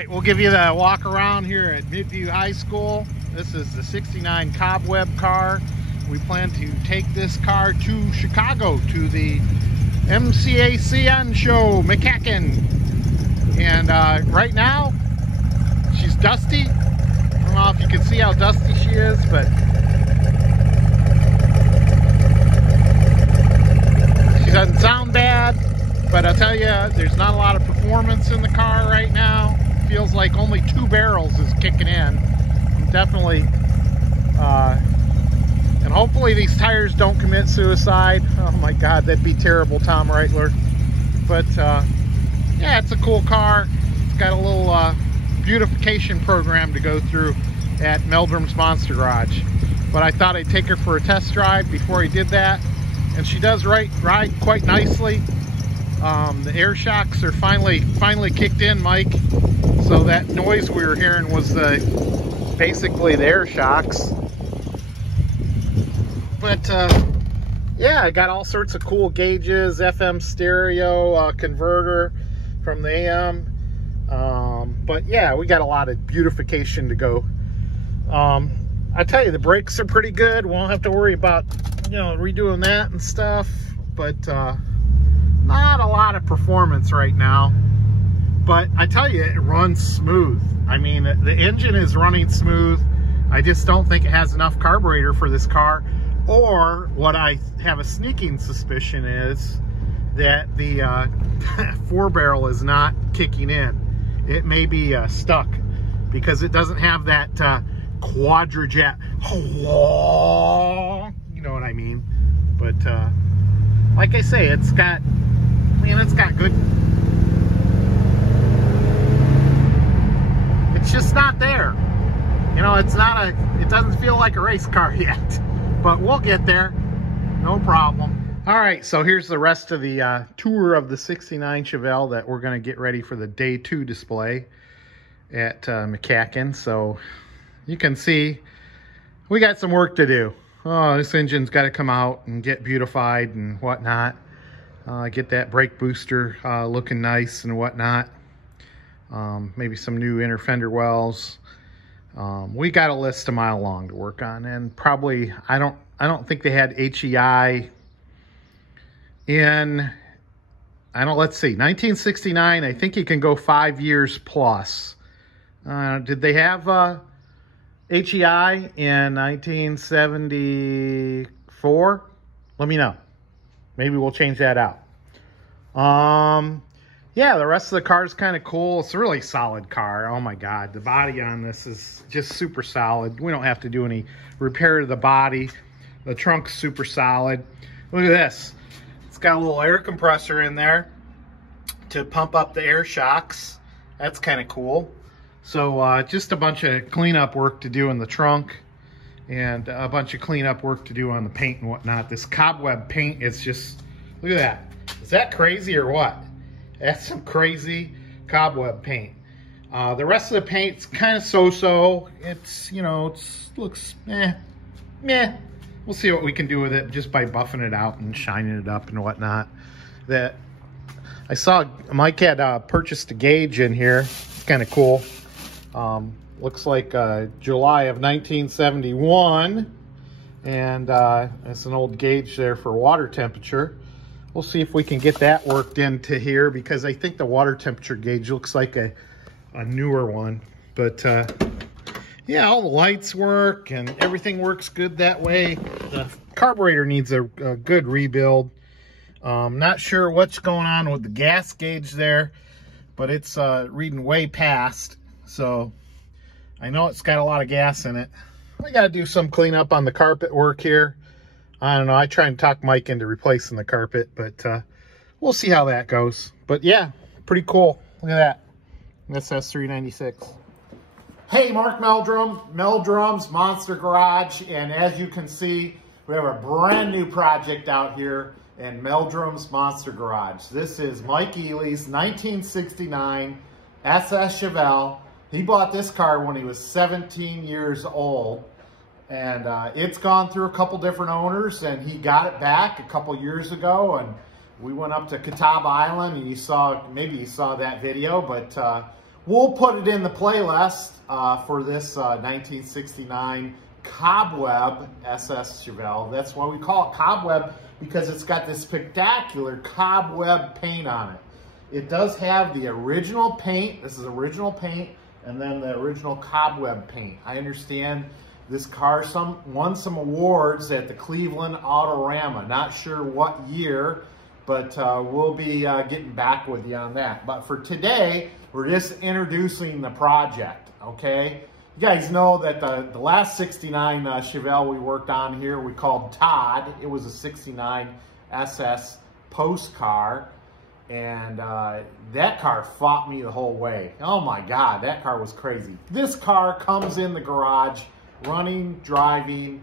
right, we'll give you the walk around here at Midview High School. This is the 69 Cob Web car. We plan to take this car to Chicago to the MCACN show, McCacken. And right now, she's dusty. I don't know if you can see how dusty she is, but she doesn't sound bad. But I'll tell you, there's not a lot of performance in the car right now. Feels like only 2 barrels is kicking in. I'm definitely, and hopefully these tires don't commit suicide. Oh my God, that'd be terrible, Tom Reitler. But yeah, it's a cool car. It's got a little beautification program to go through at Meldrum's Monster Garage. But I thought I'd take her for a test drive before I did that. And she does ride quite nicely. The air shocks are finally kicked in, Mike. So that noise we were hearing was basically the air shocks. But yeah, I got all sorts of cool gauges, FM stereo, converter from the AM. But yeah, we got a lot of beautification to go. I tell you, the brakes are pretty good. Won't have to worry about, you know, redoing that and stuff. But not a lot of performance right now, but I tell you, it runs smooth. I mean, the engine is running smooth. I just don't think it has enough carburetor for this car, or what I have a sneaking suspicion is that the 4-barrel is not kicking in. It may be stuck because it doesn't have that quadrajet. You know what I mean? But like I say, it's got good. It's just not there. You know, it doesn't feel like a race car yet, but we'll get there. No problem. All right, so here's the rest of the tour of the 69 Chevelle that we're going to get ready for the day 2 display at McCacken. So you can see we got some work to do. Oh, this engine's got to come out and get beautified and whatnot. Get that brake booster looking nice and whatnot. Maybe some new inner fender wells. We got a list a mile long to work on, and probably I don't think they had HEI in, let's see, 1969. I think you can go 5 years plus. Did they have HEI in 1974? Let me know. Maybe we'll change that out. Yeah, the rest of the car is kind of cool. It's a really solid car. Oh my God, the body on this is just super solid. We don't have to do any repair to the body. The trunk's super solid. Look at this. It's got a little air compressor in there to pump up the air shocks. That's kind of cool. So just a bunch of cleanup work to do in the trunk, and a bunch of cleanup work to do on the paint and whatnot. This cobweb paint is just, look at that. Is that crazy or what? That's some crazy cobweb paint. The rest of the paint's kind of so-so. It's, you know, looks meh. We'll see what we can do with it just by buffing it out and shining it up and whatnot. That I saw Mike had purchased a gauge in here. It's kind of cool. Looks like July of 1971, and it's an old gauge there for water temperature. We'll see if we can get that worked into here, because I think the water temperature gauge looks like a newer one. But yeah, all the lights work and everything works good that way. The carburetor needs a good rebuild. Not sure what's going on with the gas gauge there, but it's reading way past. So I know it's got a lot of gas in it. We got to do some cleanup on the carpet work here. I don't know. I try and talk Mike into replacing the carpet, but we'll see how that goes. But yeah, pretty cool. Look at that. SS 396. Hey, Mark Meldrum, Meldrum's Monster Garage. And as you can see, we have a brand new project out here in Meldrum's Monster Garage. This is Mike Ely's 1969 SS Chevelle. He bought this car when he was 17 years old. And it's gone through a couple different owners, and he got it back a couple years ago. And we went up to Catawba Island, and maybe you saw that video. But we'll put it in the playlist for this 1969 Cob Web SS Chevelle. That's why we call it Cob Web, because it's got this spectacular cobweb paint on it. It does have the original paint. This is original paint, and then the original cobweb paint. I understand this car won some awards at the Cleveland Autorama. Not sure what year, but we'll be getting back with you on that. But for today, we're just introducing the project, okay? You guys know that the last 69 Chevelle we worked on here, we called Todd. It was a 69 SS post car. And that car fought me the whole way. Oh my God, that car was crazy. This car comes in the garage, running, driving,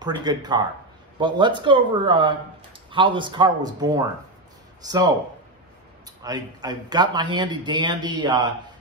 pretty good car. But let's go over how this car was born. So, I got my handy dandy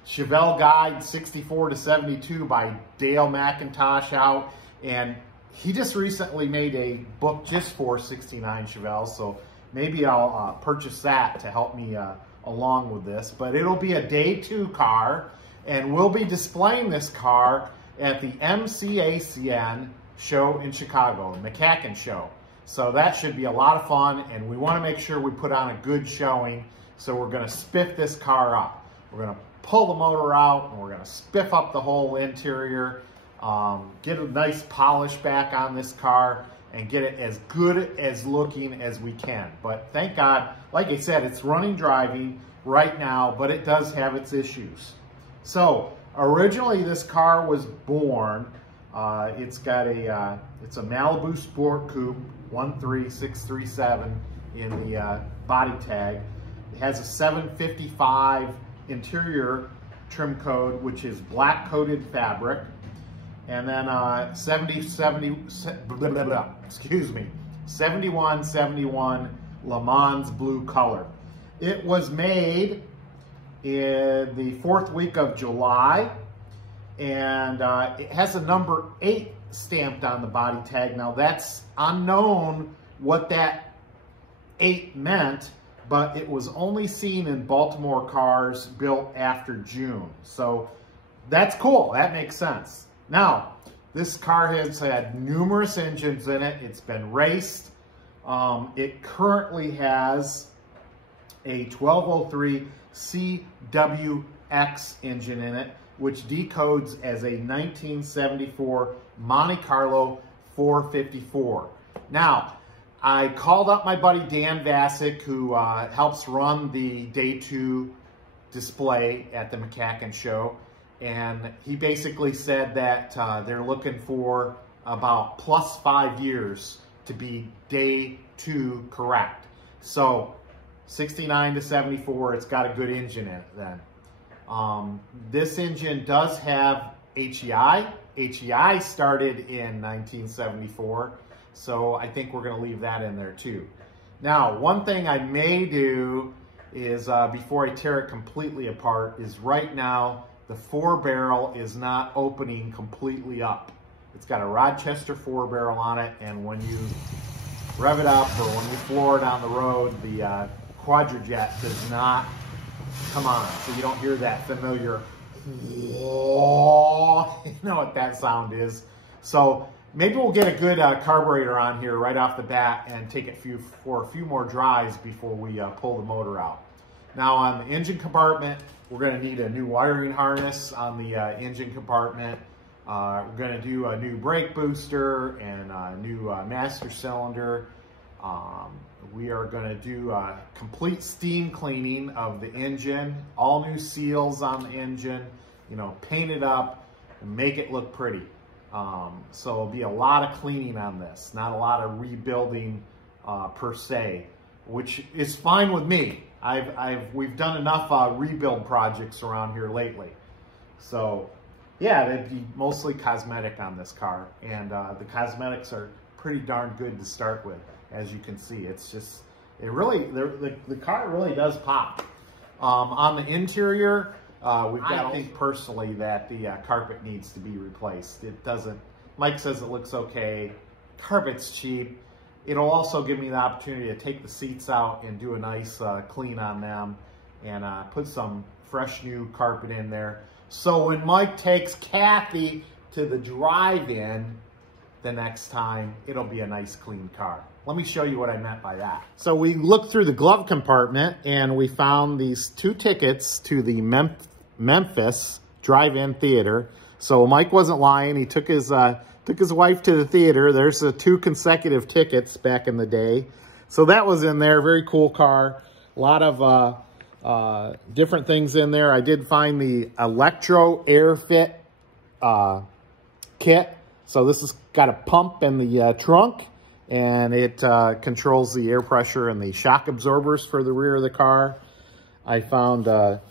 Chevelle Guide 64 to 72 by Dale McIntosh out, and he just recently made a book just for 69 Chevelles, so maybe I'll purchase that to help me along with this. But it'll be a day 2 car, and we'll be displaying this car at the MCACN show in Chicago, the McCacken show. So that should be a lot of fun, and we want to make sure we put on a good showing. So we're going to spiff this car up. We're going to pull the motor out, and we're going to spiff up the whole interior, get a nice polish back on this car, and get it as good as looking as we can. But thank God, like I said, it's running, driving right now, but it does have its issues. So originally this car was born, it's a Malibu Sport Coupe 13637 in the body tag. It has a 755 interior trim code, which is black coated fabric, and then 7171 Le Mans blue color. It was made in the 4th week of July, and it has a number 8 stamped on the body tag. Now that's unknown what that 8 meant, but it was only seen in Baltimore cars built after June. So that's cool, that makes sense. Now, this car has had numerous engines in it. It's been raced. It currently has a 1203 CWX engine in it, which decodes as a 1974 Monte Carlo 454. Now, I called up my buddy Dan Vasic, who helps run the Day 2 display at the McCacken show, and he basically said that they're looking for about +5 years to be Day 2 correct. So 69 to 74, it's got a good engine in it then. This engine does have HEI. HEI started in 1974, so I think we're gonna leave that in there too. Now, one thing I may do is, before I tear it completely apart, is right now, the 4-barrel is not opening completely up. It's got a Rochester 4-barrel on it, and when you rev it up or when you floor it on the road, the Quadrajet does not come on, so you don't hear that familiar whoa, you know what that sound is. So maybe we'll get a good carburetor on here right off the bat and take it for a few more drives before we pull the motor out. Now on the engine compartment, we're going to need a new wiring harness on the engine compartment. We're going to do a new brake booster and a new master cylinder. We are going to do a complete steam cleaning of the engine, all new seals on the engine, you know, paint it up and make it look pretty. So it'll be a lot of cleaning on this, not a lot of rebuilding per se, which is fine with me. We've done enough rebuild projects around here lately. So yeah, they'd be mostly cosmetic on this car, and the cosmetics are pretty darn good to start with. As you can see, it's just, it really, the car really does pop. On the interior, I think personally that the carpet needs to be replaced. It doesn't, Mike says it looks okay. Carpet's cheap. It'll also give me the opportunity to take the seats out and do a nice clean on them and put some fresh new carpet in there. So when Mike takes Kathy to the drive-in the next time, it'll be a nice clean car. Let me show you what I meant by that. So we looked through the glove compartment and we found these 2 tickets to the Memphis Drive-In Theater. So Mike wasn't lying. He took his wife to the theater. There's 2 consecutive tickets back in the day. So that was in there. Very cool car. A lot of different things in there. I did find the Electro Air Fit kit. So this has got a pump in the trunk, and it controls the air pressure and the shock absorbers for the rear of the car. I found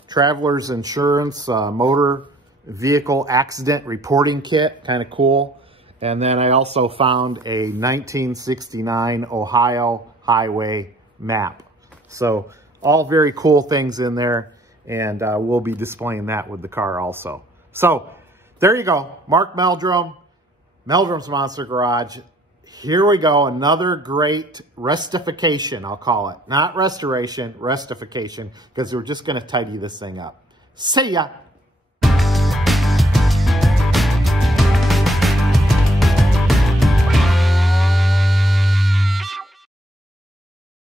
Traveler's Insurance motor vehicle accident reporting kit, kind of cool. And then I also found a 1969 Ohio highway map. So all very cool things in there, and we'll be displaying that with the car also. So there you go, Mark Meldrum, Meldrum's Monster Garage. Here we go, another great restification, I'll call it. Not restoration, restification, because we're just gonna tidy this thing up. See ya.